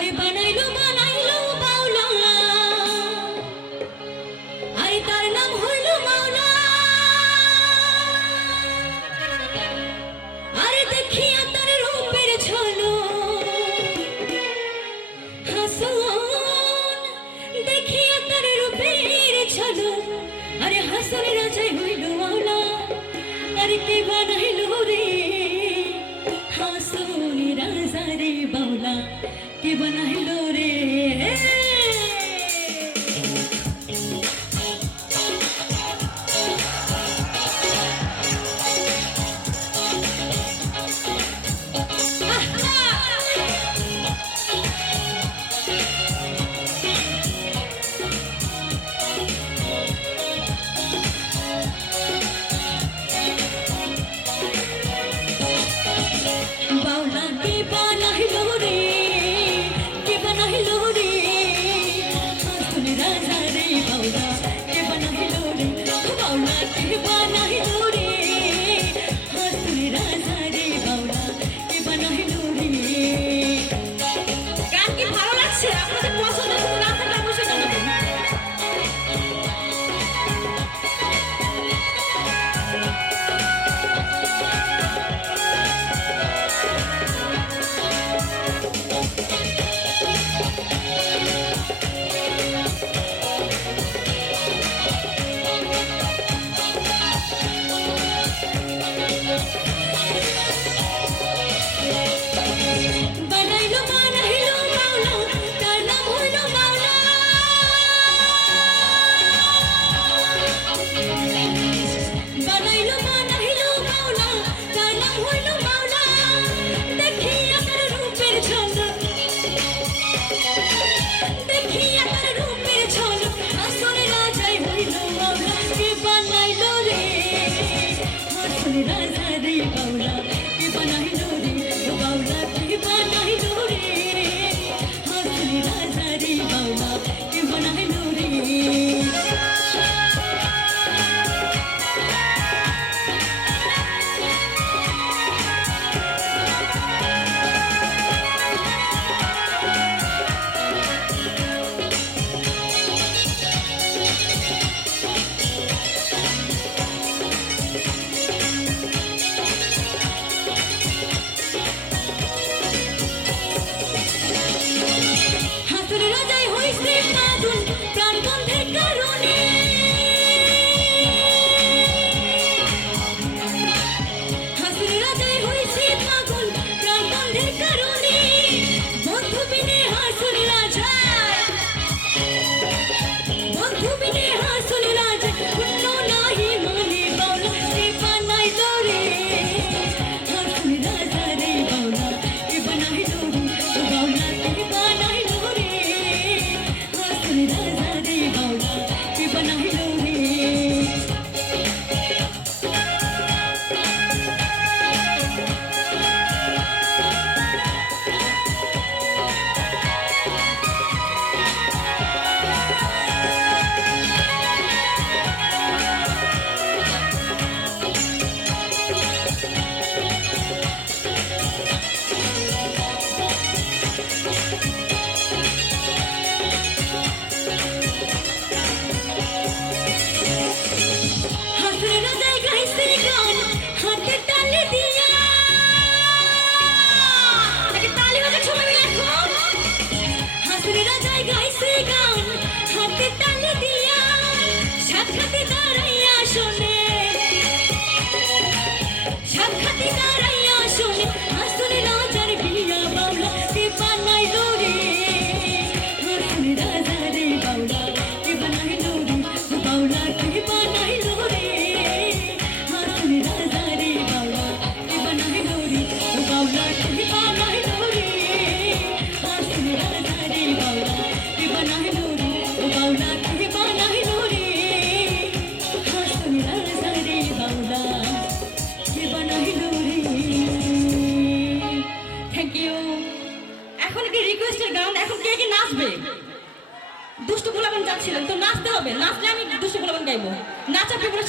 আরে বানাইলো বানাইলো বাউলা আরে তার নাম হইল মাওলা আরে দেখিয়া তার রূপের ঝলক হাসন দেখিয়া তার রূপের ঝলক আরে হাসন রাজাই হইল মাওলা আরে কে বানাইলো রে হাসন রাজা রে বাউলা কে বানাইলো রে বাউলা কে বানাইলো রে কে বানাইলো রে হাসন রাজা রে বাউলা কে বানাইলো রে বাউলা কে বানাইলো রে হাসন রাজা রে বাউলা কে বানাইলো রে গান কি ভালো লাগছে আপনাদের পছন্দ শুধু না থাকলে অবশ্যই জানাবেন বানাইলো বানাইলো মাওলা তার নাম হইল মাওলা বানাইলো বানাইলো মাওলা তার নাম হইল মাওলা দেখিয়া তার রূপের ঝলক দেখিয়া তার রূপের ঝলক হাসন রাজাই হইল মাওলা কে বানাইলো রে হাসন রাজা রে বাউলা কে বানাইলো রে বাউলা কে বানাইলো রে হাসন রাজা রে বাউলা কে বানাইলো রে হাসন রাজাই হইছে পাগল প্রাণ বন্ধের কারণে হাসন রাজাই হইছে পাগল প্রাণ বন্ধের কারণে বন্ধু বিনে হাসন রাজা বন্ধু বিনে হাসন রাজা শূন্য নাহি মনে বাউলা কে বানাইলো রে হাসন রাজা রে বাউলা কে বানাইলো রে বাউলা কে বানাইলো রে হাসন রাজা রে বাউলা কে বানাইলো রে হাসন রাজাই গাইছে গান হাতে তালি দিয়া আগে তালি বাজা সবাই মিলে এখন হাসন রাজাই গাইছে গান হাতে তালি দিয়া সাক্ষাতে দাঁড়াইয়া শোনে সাক্ষাতে দাঁড়াইয়া শোনে হাসন রাজার বিয়া বাউলা কে বানাইলো রে হাসন রাজা রে বাউলা কে বানাইলো রে বাউলা কে বানাইলো রে হাসন রাজা রে বাউলা কে বানাইলো রে বাউলা কে বানাইলো রে হাসন রাজা রে বাউলা কে বানাইলো রে বাউলা কে বানাইলো রে হাসন রাজা রে বাউলা কে বানাইলো রে থ্যাংক ইউ এখন কি রিকোয়েস্টের গান এখন কে কে নাচবে দুষ্টু পোলাপান যাচ্ছিলেন তো নাচতে হবে নাচলে আমি দুষ্টু পোলাপান গাইবো নাচা প্রিপারেশন